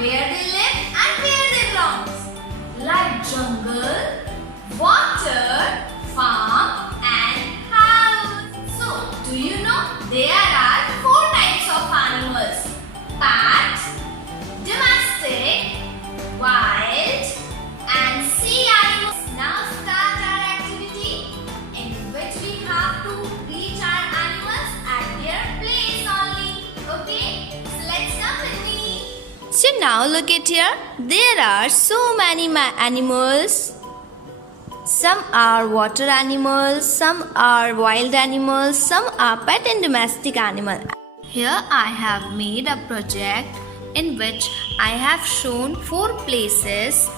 where they live and where they belong. Like jungle, water, farm and house. So, do you know there are 4 types of animals? Pet, domestic, wild and sea animals. Now start our activity in which we have to reach our animals at their place only. Okay? So let's come with me. So now look at here. There are so many animals. Some are water animals, some are wild animals, some are pet and domestic animals. Here I have made a project in which I have shown 4 places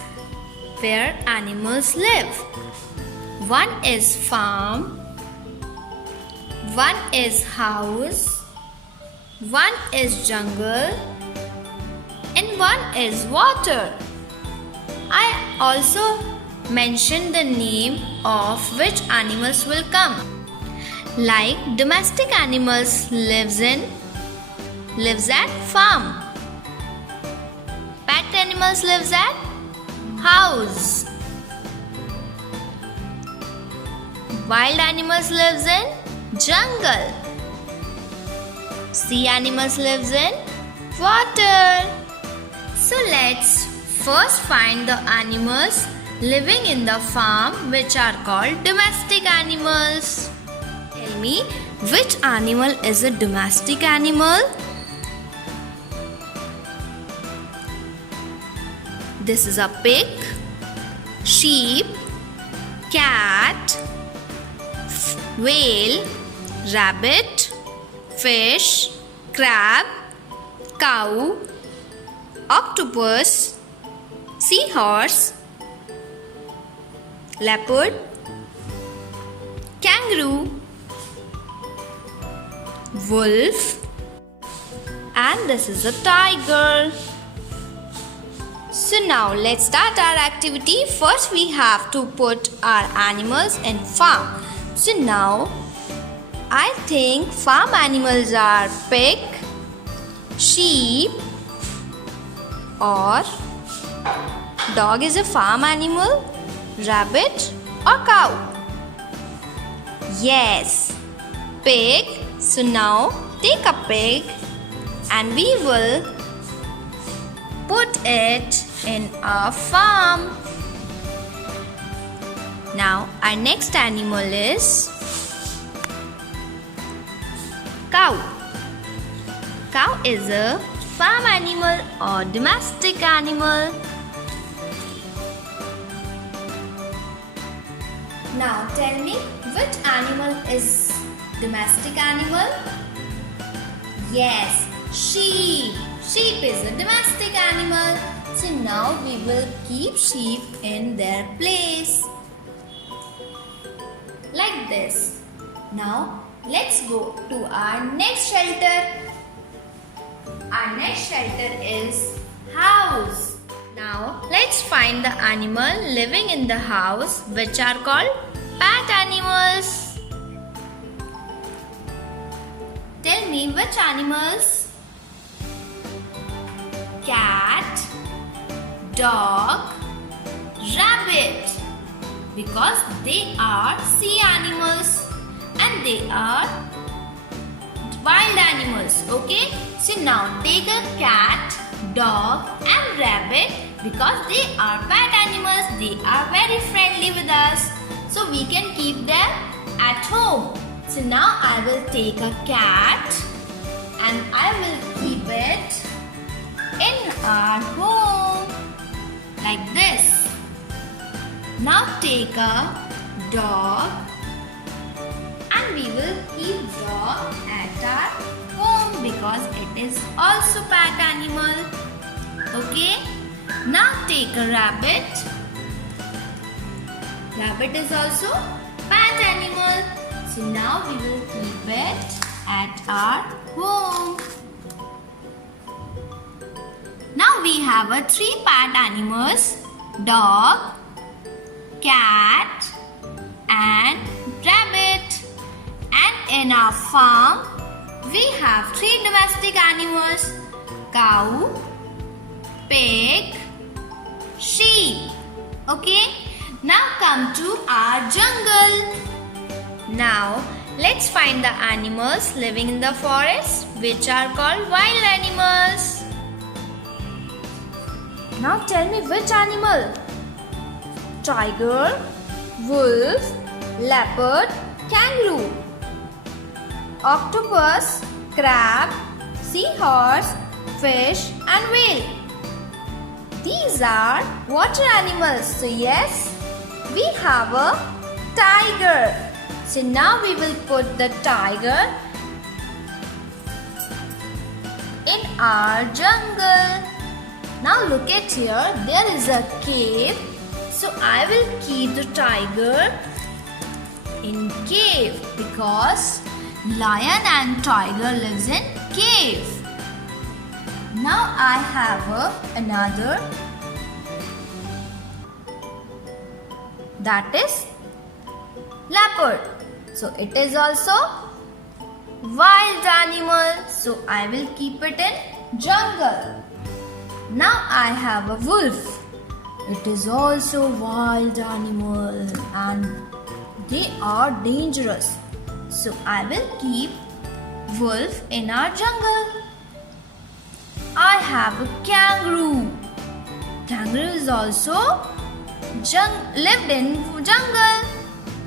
where animals live. One is farm, one is house, one is jungle, and one is water. I also mentioned the name of which animals will come. Like domestic animals lives at farm. Pet animals lives at house. Wild animals lives in jungle. Sea animals lives in water. So let's first find the animals living in the farm which are called domestic animals. Tell me, which animal is a domestic animal? This is a pig, sheep, cat, whale, rabbit, fish, crab, cow, octopus, seahorse, leopard, kangaroo, wolf, and this is a tiger. So now let's start our activity. First we have to put our animals in farm. So now I think farm animals are pig, sheep, or dog is a farm animal, rabbit or cow. Yes, pig. So now take a pig and we will put it in a farm. Now our next animal is cow. Cow is a farm animal or domestic animal. Now tell me, which animal is domestic animal? Yes, sheep. Sheep is a domestic animal. So now we will keep sheep in their place. Like this. Now let's go to our next shelter. Our next shelter is house. Now let's find the animal living in the house which are called pet animals. Tell me which animals? Cat, dog, rabbit, because they are sea animals and they are wild animals. Okay, so now take a cat, dog and rabbit because they are pet animals. They are very friendly with us, so we can keep them at home. So now I will take a cat and I will keep it in our home like this. Now take a dog and we will keep dog at our home because it is also pet animal. Okay. Now take a rabbit. Rabbit is also pet animal. So now we will keep it at our home. Now we have a 3 pet animals: dog, cat and rabbit. And in our farm we have 3 domestic animals: cow, pig, sheep. Okay, now come to our jungle. Now let's find the animals living in the forest, which are called wild animals. Now tell me which animal? Tiger, wolf, leopard, kangaroo, octopus, crab, seahorse, fish and whale. These are water animals. So yes, we have a tiger. So now we will put the tiger in our jungle. Now look at here, there is a cave. So I will keep the tiger in cave because lion and tiger lives in cave. Now I have another, that is leopard. So it is also wild animal. So I will keep it in jungle. Now I have a wolf. It is also wild animal and they are dangerous. So I will keep wolf in our jungle. I have a kangaroo. Kangaroo is also lived in jungle.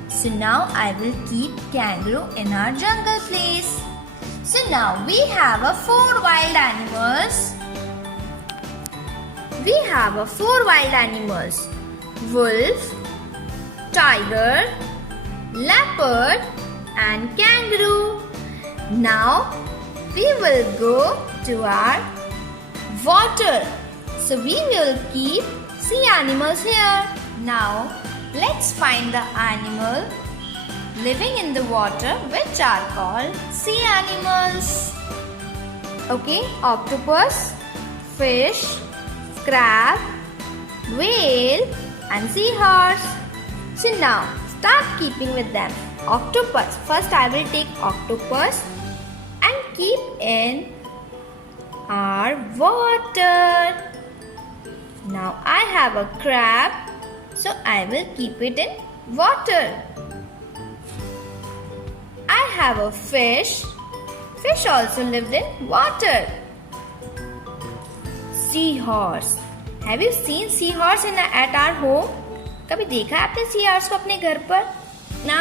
So now I will keep kangaroo in our jungle place. So now we have 4 wild animals. We have 4 wild animals: wolf, tiger, leopard and kangaroo. Now we will go to our water. So we will keep sea animals here. Now let's find the animal living in the water, which are called sea animals. Okay, octopus, fish, crab, whale and seahorse. So now start keeping with them. Octopus. First I will take octopus and keep in our water. Now I have a crab, so I will keep it in water. I have a fish. Fish also lives in water. Seahorse. Have you seen seahorse at our home? कभी देखा आपने seahorse को अपने घर पर? ना?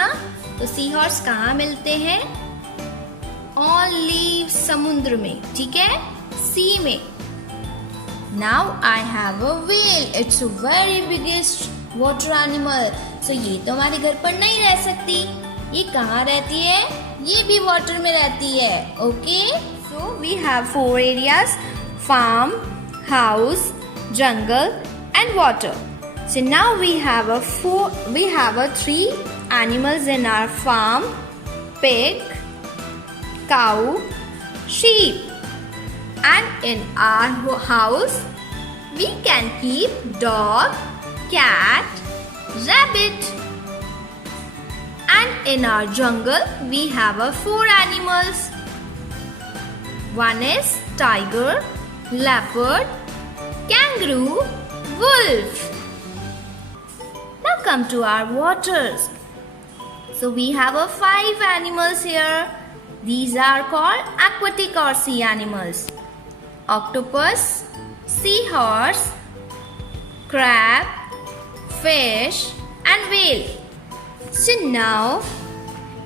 तो seahorse कहाँ मिलते हैं? Only समुद्र में, ठीक है? Sea में. Now I have a whale. It's a very biggest water animal. So ये तो हमारे घर पर नहीं रह सकती. ये कहाँ रहती है? ये भी water में रहती है. Okay? So we have 4 areas: farm, house, jungle and water. So now we have 3 animals in our farm: pig, cow, sheep. And in our house we can keep dog, cat, rabbit. And in our jungle we have 4 animals. One is tiger, leopard, kangaroo, wolf. Now come to our waters. So we have 5 animals here. These are called aquatic or sea animals: octopus, seahorse, crab, fish and whale. So now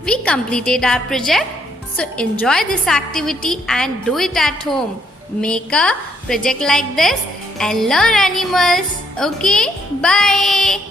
we completed our project. So enjoy this activity and do it at home. Make a project like this and learn animals. Okay, bye.